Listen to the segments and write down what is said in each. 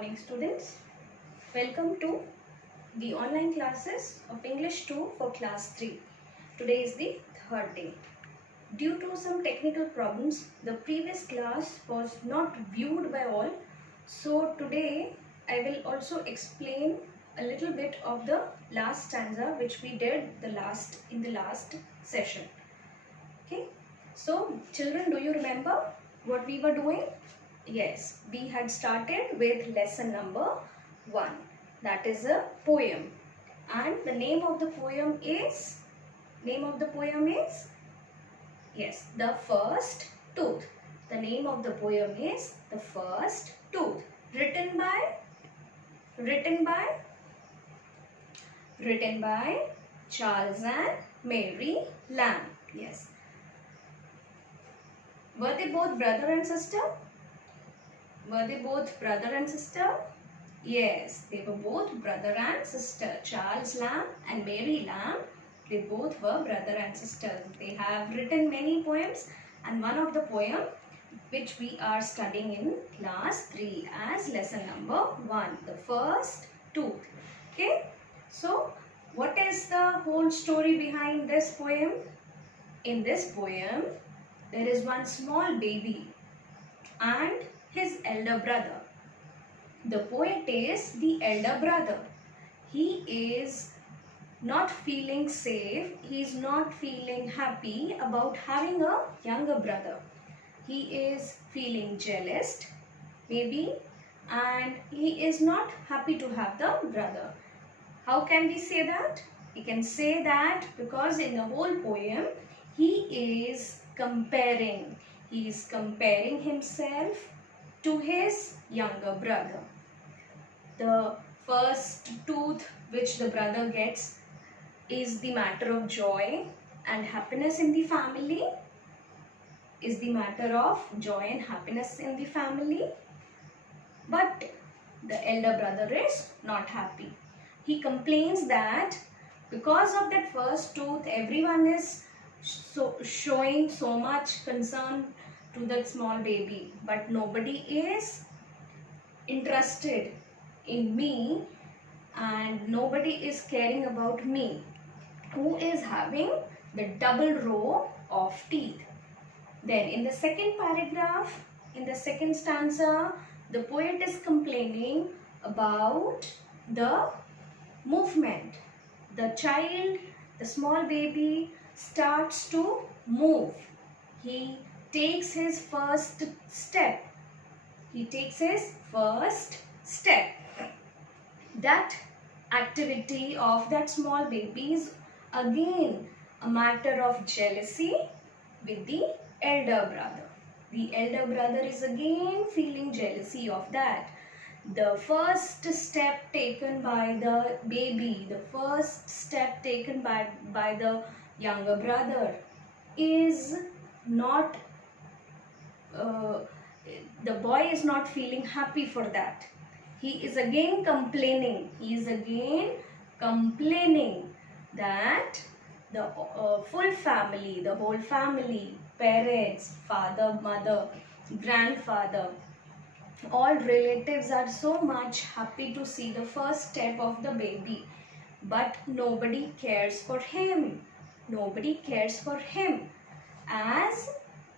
morning, students. Welcome to the online classes of English 2 for class 3. Today is the third day. Due to some technical problems, the previous class was not viewed by all. So today I will also explain a little bit of the last stanza which we did in the last session. Okay. So children, do you remember what we were doing? Yes, we had started with lesson number 1. That is a poem. And the name of the poem is? Yes, The First Tooth. The name of the poem is The First Tooth. Written by Charles and Mary Lamb. Yes. Were they both brother and sister? Yes, they were both brother and sister. Charles Lamb and Mary Lamb, they both were brother and sister. They have written many poems, and one of the poem which we are studying in class 3 as lesson number 1, The First Tooth. Okay, so what is the whole story behind this poem? In this poem, there is one small baby and his elder brother. The poet is the elder brother. He is not feeling safe. He is not feeling happy about having a younger brother. He is feeling jealous, maybe, and he is not happy to have the brother. How can we say that? We can say that because in the whole poem, he is comparing. He is comparing himself to his younger brother. The first tooth which the brother gets is the matter of joy and happiness in the family. But the elder brother is not happy. He complains that because of that first tooth, everyone is showing so much concern to that small baby, but nobody is interested in me and nobody is caring about me, who is having the double row of teeth. Then in the second paragraph, in the second stanza, the poet is complaining about the movement. The child, the small baby, starts to move. He takes his first step. That activity of that small baby is again a matter of jealousy with the elder brother. The elder brother is again feeling jealousy of that. The first step taken by the baby, the first step taken by the younger brother is not, the boy is not feeling happy for that. He is again complaining. That the full family, the whole family, parents, father, mother, grandfather, all relatives are so much happy to see the first step of the baby. But nobody cares for him. As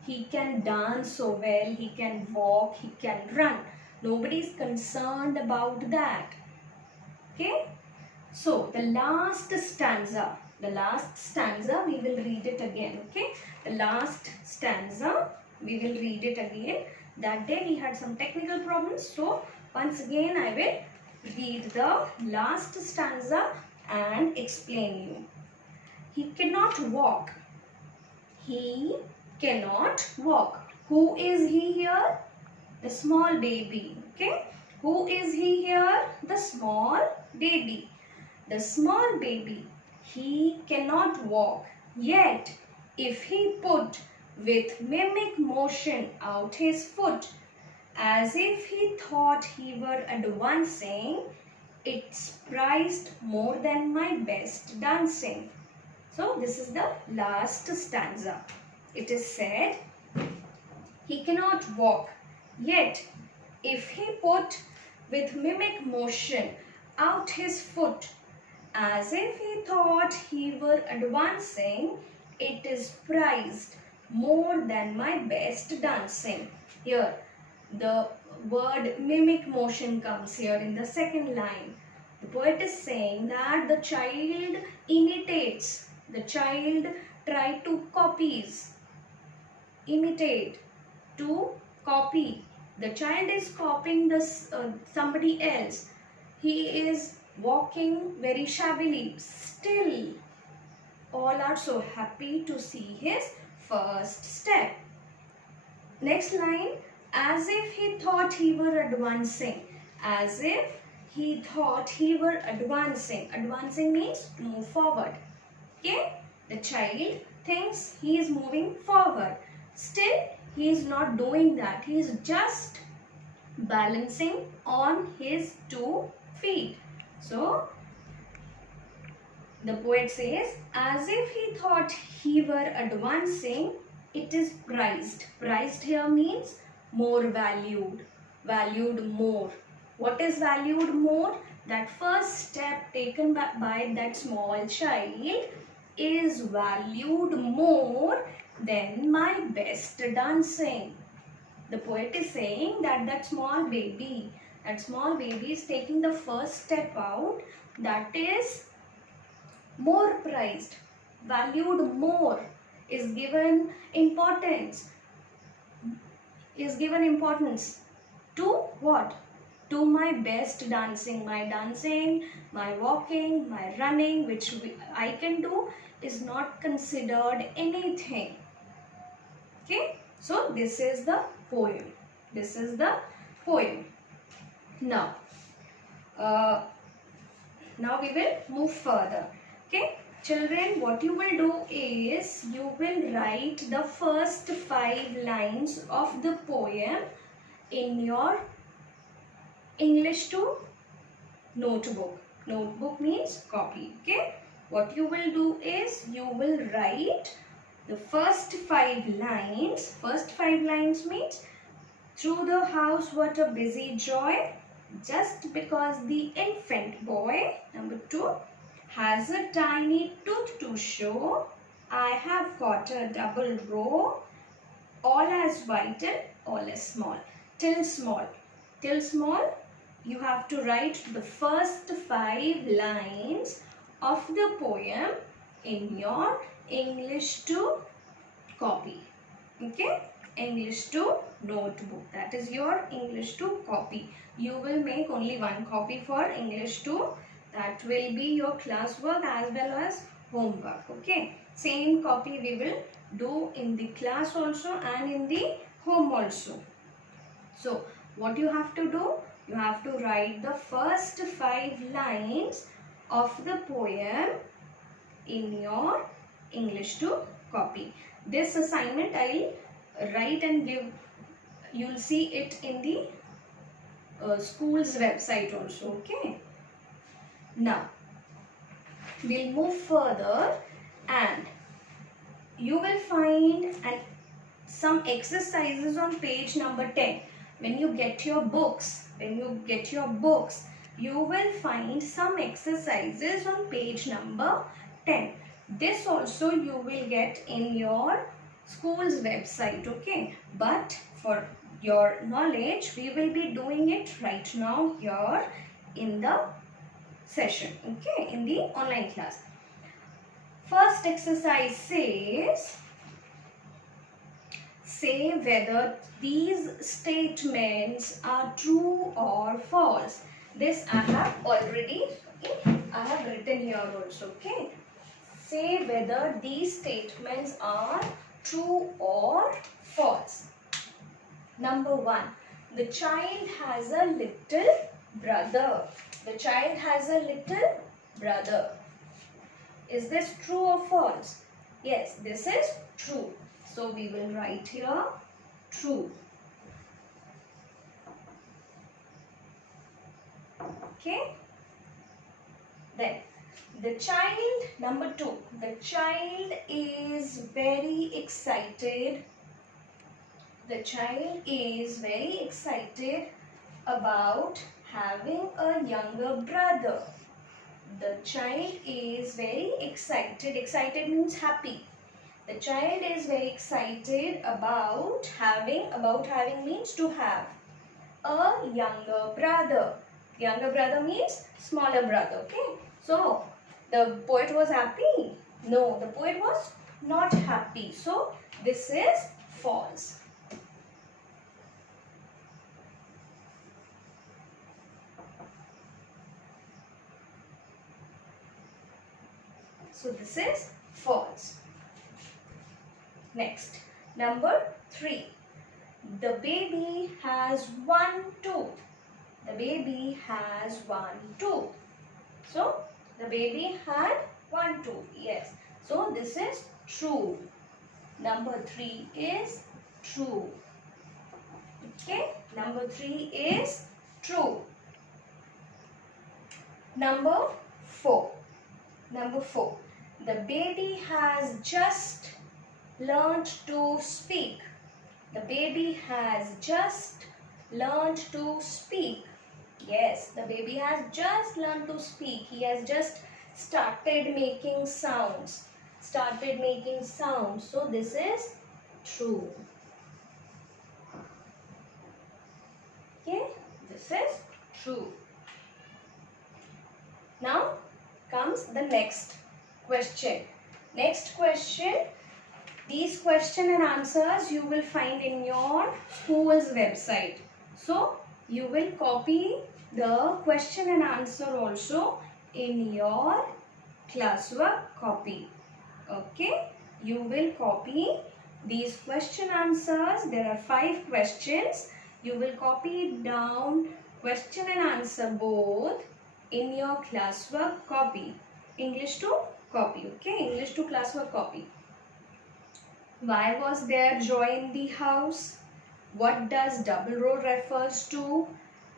he can dance so well, he can walk, he can run. Nobody is concerned about that. Okay? So, the last stanza, we will read it again. Okay? The last stanza, we will read it again. That day we had some technical problems. So, once again I will read the last stanza and explain you. He cannot walk. Who is he here? The small baby. Okay? Who is he here? The small baby. The small baby. He cannot walk. Yet, if he put with mimic motion out his foot, as if he thought he were advancing, it's prized more than my best dancing. So, this is the last stanza. It is said, he cannot walk, yet if he put with mimic motion out his foot, as if he thought he were advancing. It is prized more than my best dancing. Here, the word mimic motion comes here in the second line. The poet is saying that the child imitates, the child try to imitate, to copy. The child is copying this somebody else. He is walking very shabbily. Still, all are so happy to see his first step. Next line, as if he thought he were advancing. As if he thought he were advancing. Advancing means to move forward. Okay? The child thinks he is moving forward. Still, he is not doing that. He is just balancing on his 2 feet. So, the poet says, as if he thought he were advancing, it is prized. Prized here means more valued. Valued more. What is valued more? That first step taken by that small child is valued more than my best dancing. The poet is saying that that small baby is taking the first step out, that is more prized, valued more, is given importance to what? To my best dancing. My dancing, my walking, my running, which I can do, is not considered anything. Okay, so this is the poem. This is the poem. Now we will move further. Okay, children, what you will do is you will write the first 5 lines of the poem in your English 2 notebook. Notebook means copy. Okay, what you will do is you will write the first 5 lines. First 5 lines means, through the house what a busy joy, just because the infant boy, number 2, has a tiny tooth to show, I have got a double row, all as white and all as small. Till small. Till small, you have to write the first 5 lines of the poem in your English 2 copy. Okay? English 2 notebook. That is your English 2 copy. You will make only 1 copy for English 2. That will be your classwork as well as homework. Okay? Same copy we will do in the class also and in the home also. So, what you have to do? You have to write the first 5 lines of the poem in your English 2 copy. This assignment I'll write and give. You'll see it in the school's website also. Okay. Now, we'll move further and you will find some exercises on page number 10. When you get your books, you will find some exercises on page number 10. This also you will get in your school's website, okay? But for your knowledge, we will be doing it right now here in the session, okay? In the online class. First exercise says, say whether these statements are true or false. This I have already, I have written here also, okay? Say whether these statements are true or false. Number 1, the child has a little brother. The child has a little brother. Is this true or false? Yes, this is true. So we will write here true. Okay. Then the child, number 2, the child is very excited. The child is very excited about having a younger brother. The child is very excited. Excited means happy. The child is very excited about having means to have a younger brother. Younger brother means smaller brother. Okay. So the poet was happy? No, the poet was not happy. So this is false. So this is false. Next, number 3. The baby has one tooth. The baby has one tooth. So the baby had one tooth. Yes. So this is true. Number 3 is true. Okay. Number 3 is true. Number 4. Number 4. The baby has just learned to speak. The baby has just learned to speak. Yes, the baby has just learned to speak. He has just started making sounds. Started making sounds. So this is true. Okay, this is true. Now comes the next question. Next question. These question and answers you will find in your school's website. So you will copy the question and answer also in your classwork copy. Okay, you will copy these question answers. There are 5 questions. You will copy down question and answer both in your classwork copy. English to copy. Okay, English to classwork copy. Why was there joy in the house? What does double row refers to?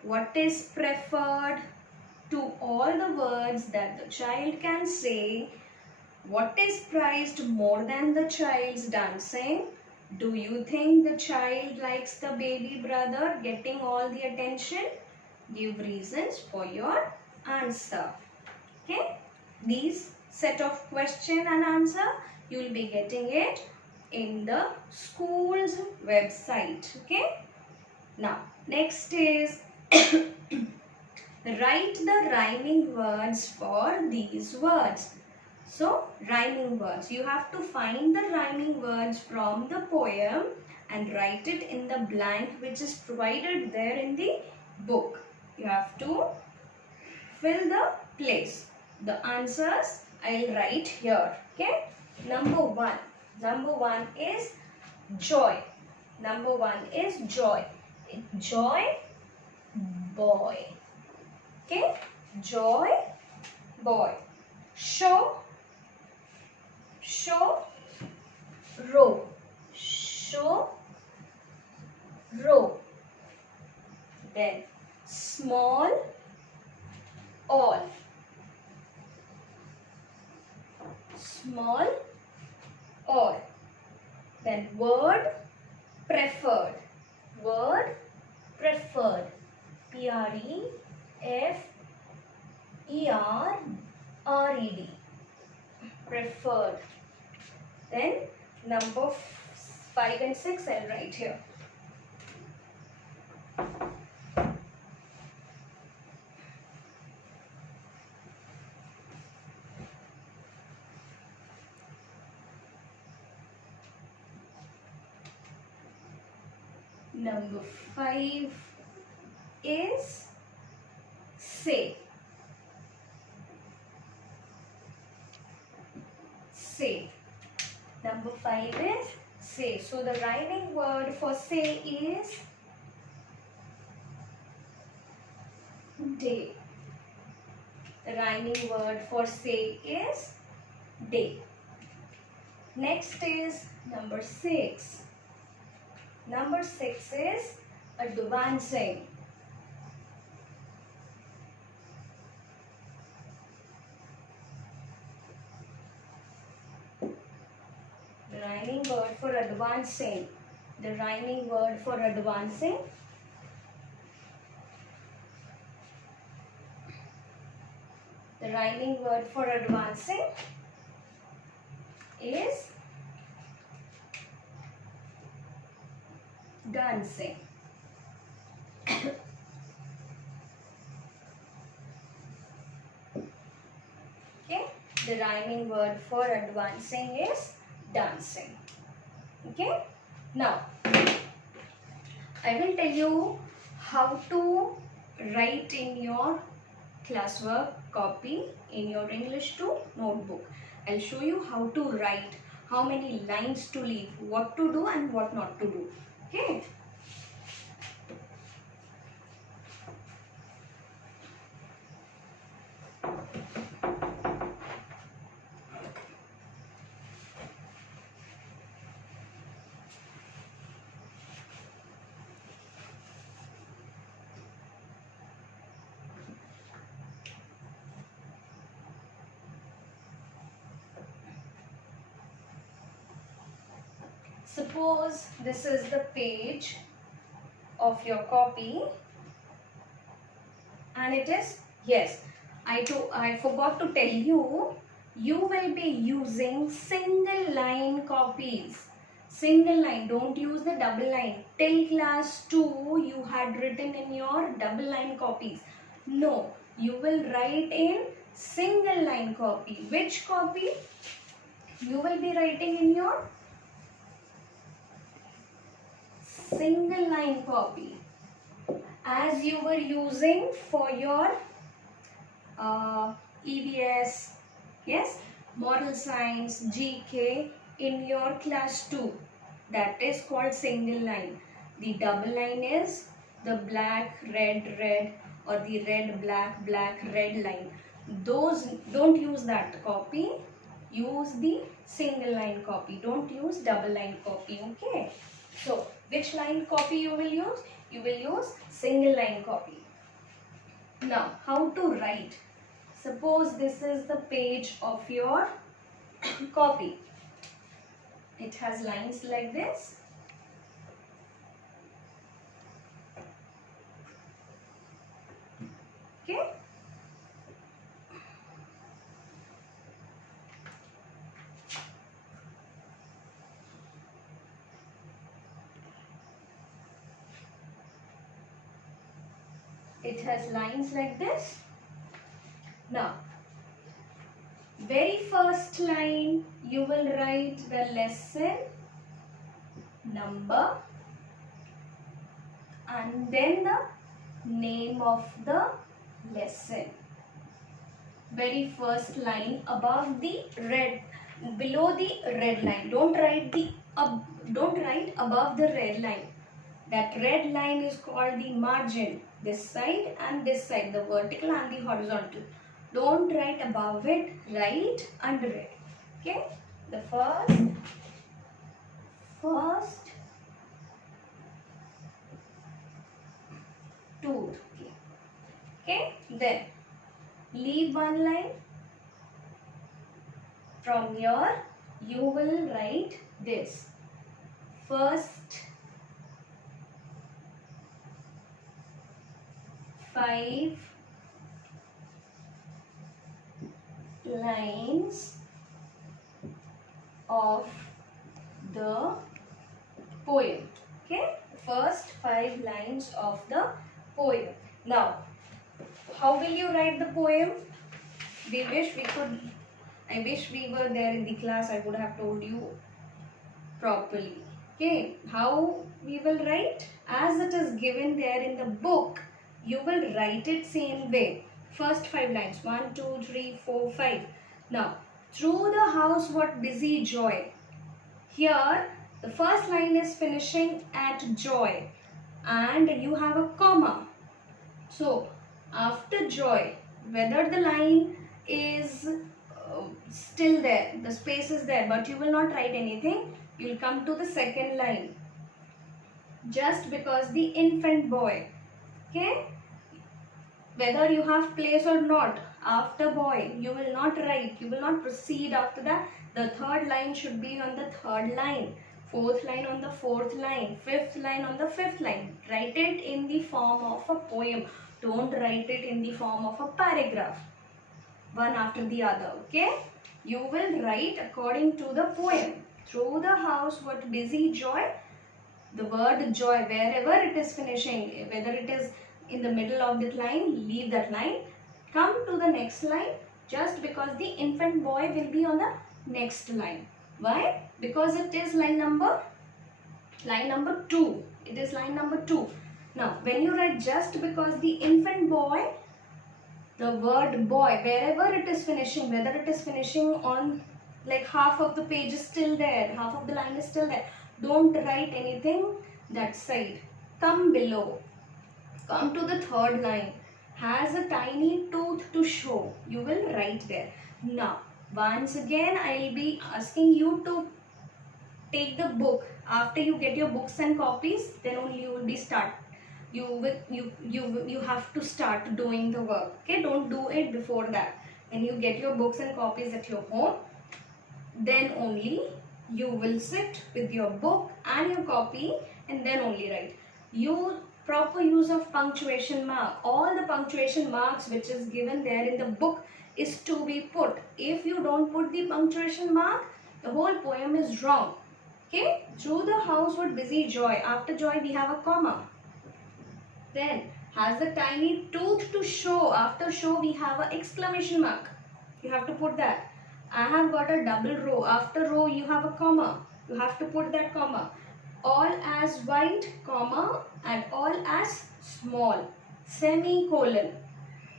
What is preferred to all the words that the child can say? What is prized more than the child's dancing? Do you think the child likes the baby brother getting all the attention? Give reasons for your answer. Okay? These set of question and answer, you will be getting it in the school's website. Okay. Now next is write the rhyming words for these words. So rhyming words, you have to find the rhyming words from the poem and write it in the blank which is provided there in the book. You have to fill the place. The answers I will write here. Okay. Number 1. Number 1 is joy. Number 1 is joy. Joy, boy. Okay. Joy, boy. Show, row. Show, row. Then small, all. Small, all. Then word, preferred. Word, preferred. Preferred. Preferred. Then number 5 and 6 I'll write here. Number 5 is say. Say. Number 5 is say. So the rhyming word for say is day. The rhyming word for say is day. Next is number 6. Number 6 is advancing. The rhyming word for advancing. The rhyming word for advancing The rhyming word for advancing is dancing. Okay, the rhyming word for advancing is dancing. Okay, now I will tell you how to write in your classwork copy in your English 2 notebook. I'll show you how to write, how many lines to leave, what to do and what not to do. Okay. Suppose this is the page of your copy and it is, yes, I forgot to tell you, you will be using single line copies. Single line, don't use the double line. Till class 2 you had written in your double line copies. No, you will write in single line copy. Which copy? You will be writing in your single line copy as you were using for your EVS, yes, moral science, GK in your class 2. That is called single line. The double line is the black, red, red, or the red, black, black, red line. Those, don't use that copy. Use the single line copy. Don't use double line copy. Okay. So, which line copy you will use? You will use single line copy. Now, how to write? Suppose this is the page of your copy. It has lines like this. Okay. It has lines like this. Now, very first line you will write the lesson number and then the name of the lesson. Very first line above the red, below the red line. Don't write above the red line. That red line is called the margin. This side and this side, the vertical and the horizontal. Don't write above it, write under it. Okay? The first tooth. Okay? Then leave one line. From here you will write this. First 5 lines of the poem. Okay, first 5 lines of the poem. Now, how will you write the poem? I wish we were there in the class. I would have told you properly. Okay, how we will write? As it is given there in the book, you will write it same way. First 5 lines, 1, 2, 3, 4, 5. Now, through the house what busy joy. Here, the first line is finishing at joy and you have a comma. So, after joy, whether the line is still there, the space is there, but you will not write anything, you will come to the second line. Just because the infant boy, okay? Whether you have place or not, after boy, you will not write, you will not proceed after that. The third line should be on the third line, fourth line on the fourth line, fifth line on the fifth line. Write it in the form of a poem. Don't write it in the form of a paragraph. one after the other. Okay, you will write according to the poem. Through the house what busy joy, the word joy wherever it is finishing, whether it is in the middle of that line, leave that line, come to the next line, just because the infant boy will be on the next line. Why? Because it is line number 2. It is line number 2. Now when you write just because the infant boy, the word boy wherever it is finishing, whether it is finishing on like half of the page is still there, half of the line is still there, don't write anything that side. Come below, come to the third line, has a tiny tooth to show, you will write there. Now once again I will be asking you to take the book. After you get your books and copies, then only you will be you have to start doing the work. Okay, don't do it before that. When you get your books and copies at your home, then only you will sit with your book and your copy and then only write. Proper use of punctuation mark. All the punctuation marks which is given there in the book is to be put. If you don't put the punctuation mark, the whole poem is wrong. Okay, through the house what busy joy, after joy we have a comma. Then has a tiny tooth to show, after show we have a exclamation mark, you have to put that. I have got a double row, after row you have a comma, you have to put that comma. All as white, comma, and all as small, semicolon.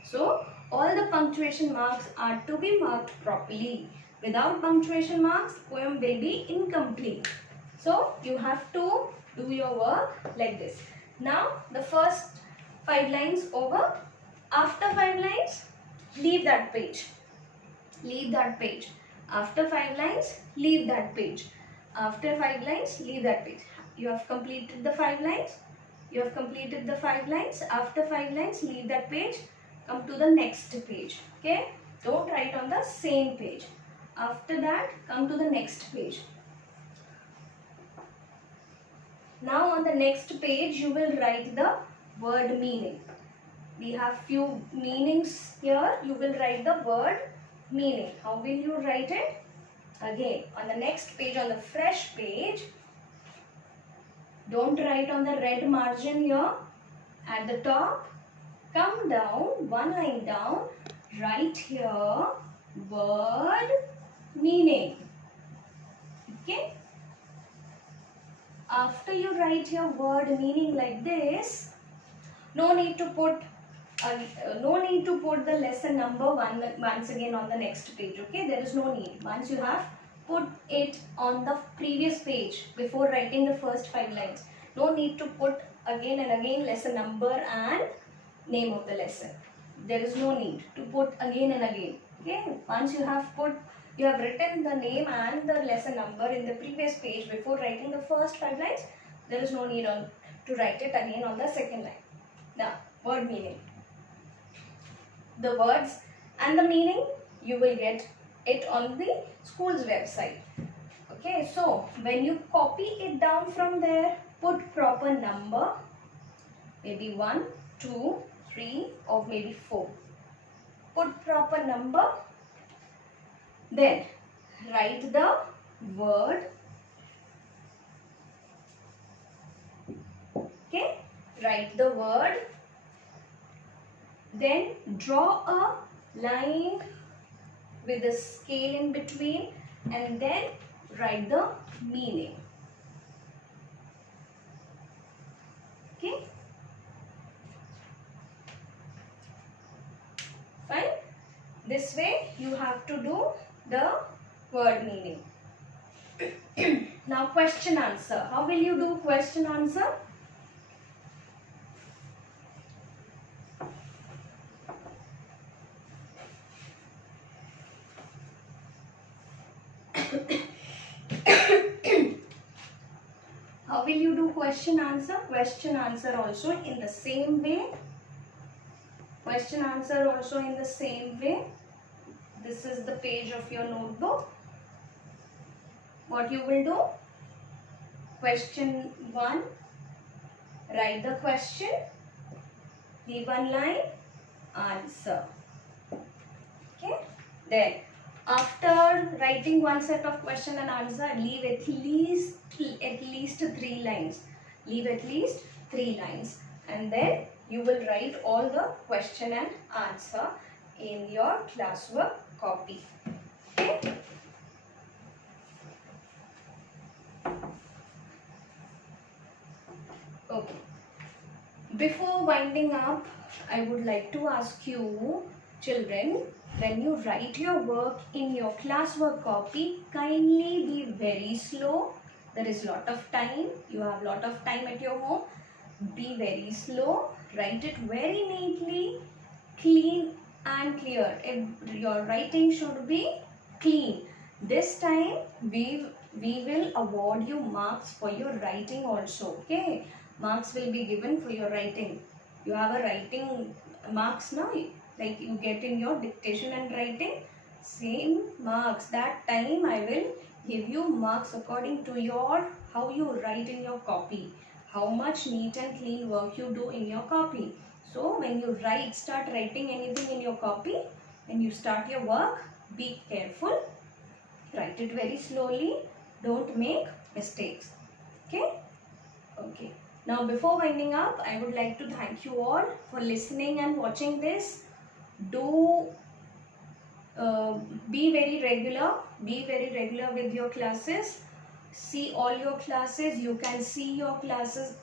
So all the punctuation marks are to be marked properly. Without punctuation marks, poem will be incomplete. So you have to do your work like this. Now the first 5 lines over. After 5 lines, leave that page. Leave that page. After 5 lines, leave that page. After 5 lines, leave that page. You have completed the 5 lines. You have completed the 5 lines. After 5 lines, leave that page. Come to the next page. Okay? Don't write on the same page. After that, come to the next page. Now on the next page, you will write the word meaning. We have few meanings here. You will write the word meaning. How will you write it? Again, on the next page, on the fresh page, don't write on the red margin here. At the top, come down, one line down, write here word meaning. Okay? After you write your word meaning like this, no need to put the lesson number once again on the next page. Okay, there is no need. Once you have put it on the previous page before writing the first 5 lines, no need to put again and again lesson number and name of the lesson. There is no need to put again and again. Okay, once you have written the name and the lesson number in the previous page before writing the first 5 lines, there is no need to write it again on the second line. Now, word meaning. The words and the meaning, you will get it on the school's website. Okay, so when you copy it down from there, put proper number, maybe 1, 2, 3 or maybe 4. Put proper number, then write the word. Okay, write the word, then draw a line with a scale in between and then write the meaning. Okay, fine. This way you have to do the word meaning. Now question answer. How will you do question answer? How will you do question answer? Question answer also in the same way. Question answer also in the same way. This is the page of your notebook. What you will do? Question 1. Write the question. Leave one line. Answer. Okay. Then after writing one set of question and answer, leave at least 3 lines. Leave at least 3 lines, and then you will write all the question and answer in your classwork copy. Okay. Okay. Before winding up, I would like to ask you, children, when you write your work in your classwork copy, kindly be very slow. There is lot of time. You have lot of time at your home. Be very slow. Write it very neatly, clean and clear. Your writing should be clean. This time we will award you marks for your writing also. Okay. Marks will be given for your writing. You have a writing marks now, like you get in your dictation and writing, same marks. That time I will give you marks according to your how you write in your copy, how much neat and clean work you do in your copy. So when you start writing anything in your copy, when you start your work, be careful, write it very slowly, don't make mistakes. Okay. Okay. Now before winding up, I would like to thank you all for listening and watching this. Do be very regular with your classes. See all your classes. You can see your classes.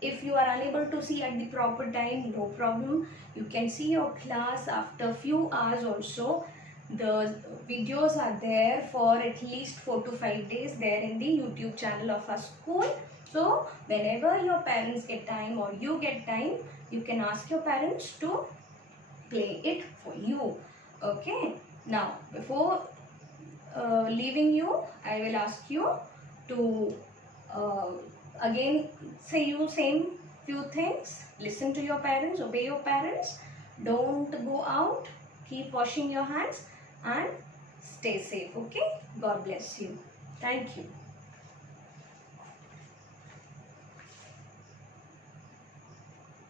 If you are unable to see at the proper time, no problem. You can see your class after few hours also. The videos are there for at least 4 to 5 days there in the YouTube channel of our school. So whenever your parents get time or you get time, you can ask your parents to play it for you. Okay. Now before leaving you, I will ask you to again say you same few things. Listen to your parents, obey your parents, don't go out, keep washing your hands and stay safe. Okay. God bless you. Thank you.